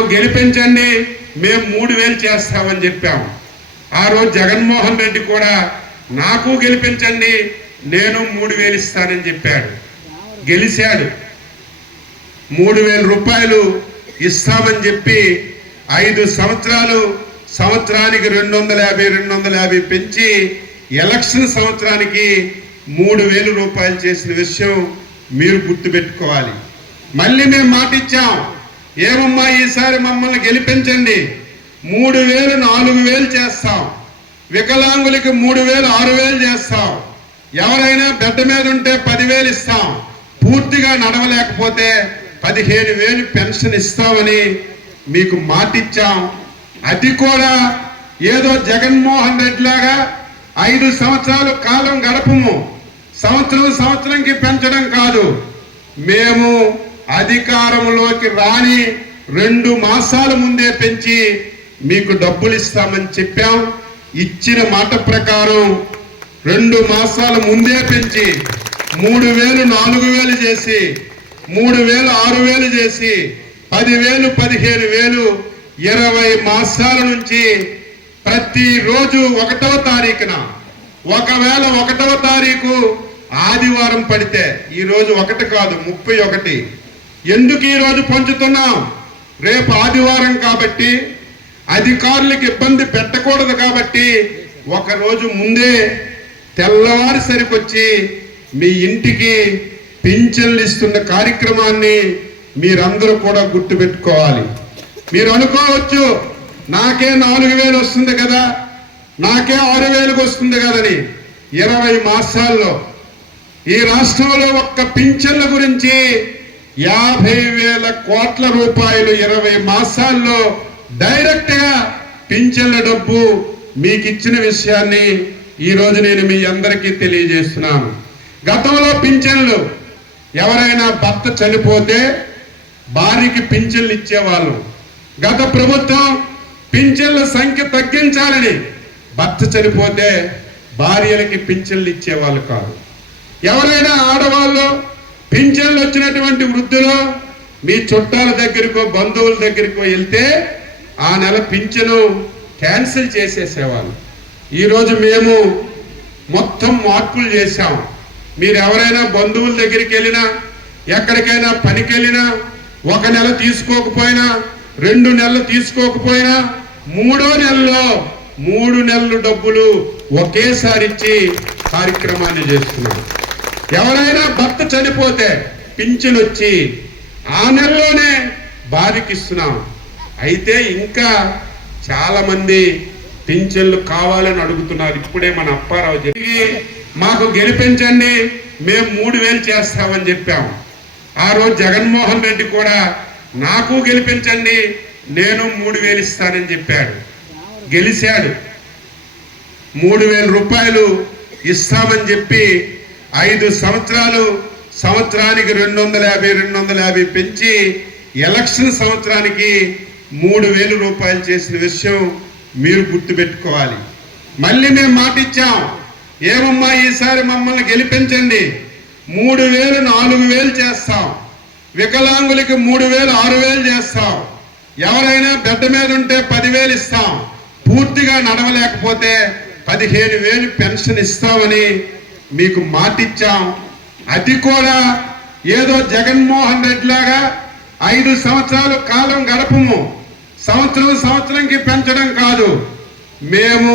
మాకు గెలిపించండి, మేము 3000 చేస్తామని చెప్పాం. ఆ రోజు జగన్మోహన్ రెడ్డి కూడా నాకు గెలిపించండి, నేను 3000 ఇస్తానని చెప్పాడు. గెలిచాడు. 3000 రూపాయలు ఇస్తామని చెప్పి 5 సంవత్సరాలు, సంవత్సరానికి 250 పెంచి ఎలక్షన్ సంవత్సరానికి 3000 రూపాయలు చేసిన విషయం మీరు గుర్తుపెట్టుకోవాలి. మళ్ళీ మేము మాట ఇచ్చాం, ఏమమ్మా ఈసారి మమ్మల్ని గెలిపించండి, 3000 4000 చేస్తాం, వికలాంగులకి 3000 6000 చేస్తాం, ఎవరైనా బెడ్ మీద ఉంటే 10,000 ఇస్తాం, పూర్తిగా నడవలేకపోతే 15,000 పెన్షన్ ఇస్తామని మీకు మాట ఇచ్చాం. అది కూడా ఏదో జగన్మోహన్ రెడ్డి లాగా 5 సంవత్సరాలు కాలం గడపము, సంవత్సరంకి పెంచడం కాదు. మేము అధికారంలోకి రాని 2 మాసాల ముందే పెంచి మీకు డబ్బులు ఇస్తామని చెప్పాం. ఇచ్చిన మాట ప్రకారం 2 మాసాల ముందే పెంచి 3000 4000 చేసి 3000 6000 చేసి 10,000 15,000 20 మాసాల నుంచి ప్రతిరోజు 1వ తారీఖున, ఒకవేళ 1వ తారీఖు ఆదివారం పడితే, ఈరోజు 1 కాదు 31. ఎందుకు ఈరోజు పంచుతున్నాం? రేపు ఆదివారం కాబట్టి అధికారులకు ఇబ్బంది పెట్టకూడదు కాబట్టి ఒకరోజు ముందే తెల్లవారి సరికొచ్చి మీ ఇంటికి పింఛన్లు ఇస్తున్న కార్యక్రమాన్ని మీరందరూ కూడా గుర్తుపెట్టుకోవాలి. మీరు అనుకోవచ్చు, నాకే 4,000 వస్తుంది కదా, నాకే 6,000 వస్తుంది కదని. 20 మాసాల్లో ఈ రాష్ట్రంలో ఒక్క పింఛన్ల గురించి 50,000 కోట్ల రూపాయలు 20 మాసాల్లో డైరెక్ట్ గా పింఛన్ల డబ్బు మీకు ఇచ్చిన విషయాన్ని ఈరోజు నేను మీ అందరికీ తెలియజేస్తున్నాను. గతంలో పింఛన్లు ఎవరైనా భర్త చనిపోతే భార్యకి పింఛన్లు ఇచ్చేవాళ్ళు. గత ప్రభుత్వం పింఛన్ల సంఖ్య తగ్గించాలని భర్త చనిపోతే భార్యలకి పింఛన్లు ఇచ్చేవాళ్ళు కాదు. ఎవరైనా ఆడవాళ్ళు పింఛన్లు వచ్చినటువంటి వృద్ధులు మీ చుట్టాల దగ్గరకో బంధువుల దగ్గరకో వెళ్తే ఆ నెల పింఛను క్యాన్సిల్ చేసేసేవాళ్ళు. ఈరోజు మేము మొత్తం మార్పులు చేశాం. మీరు ఎవరైనా బంధువుల దగ్గరికి వెళ్ళినా, ఎక్కడికైనా పనికి వెళ్ళినా, 1 నెల తీసుకోకపోయినా, 2 నెలలు తీసుకోకపోయినా, 3వ నెలలో 3 నెలలు డబ్బులు ఒకేసారి ఇచ్చి కార్యక్రమాన్ని చేస్తున్నాం. ఎవరైనా భర్త చనిపోతే పింఛన్ వచ్చి ఆ నెలలోనే భార్యకి ఇస్తున్నాం. అయితే ఇంకా చాలా మంది పింఛన్లు కావాలని అడుగుతున్నారు. ఇప్పుడే మన అప్పారావు చెప్పి మాకు గెలిపించండి, మేము 3000 చేస్తామని చెప్పాం. ఆ రోజు జగన్మోహన్ రెడ్డి కూడా నాకు గెలిపించండి, నేను 3000 ఇస్తానని చెప్పాడు. గెలిచాడు. 3000 రూపాయలు ఇస్తామని చెప్పి 5 సంవత్సరాలు, సంవత్సరానికి 250 పెంచి ఎలక్షన్ సంవత్సరానికి 3000 రూపాయలు చేసిన విషయం మీరు గుర్తుపెట్టుకోవాలి. మళ్ళీ మేము మాట ఇచ్చాం, ఏమమ్మా ఈసారి మమ్మల్ని గెలిపించండి, 3000 4000 చేస్తాం, వికలాంగులకి 3000 6000 చేస్తాం, ఎవరైనా బెడ్ మీద ఉంటే 10,000 ఇస్తాం, పూర్తిగా నడవలేకపోతే 15,000 పెన్షన్ ఇస్తామని మీకు మాట ఇచ్చాం. అది కూడా ఏదో జగన్మోహన్ రెడ్డి లాగా 5 సంవత్సరాలు కాలం గడపము, సంవత్సరంకి పెంచడం కాదు. మేము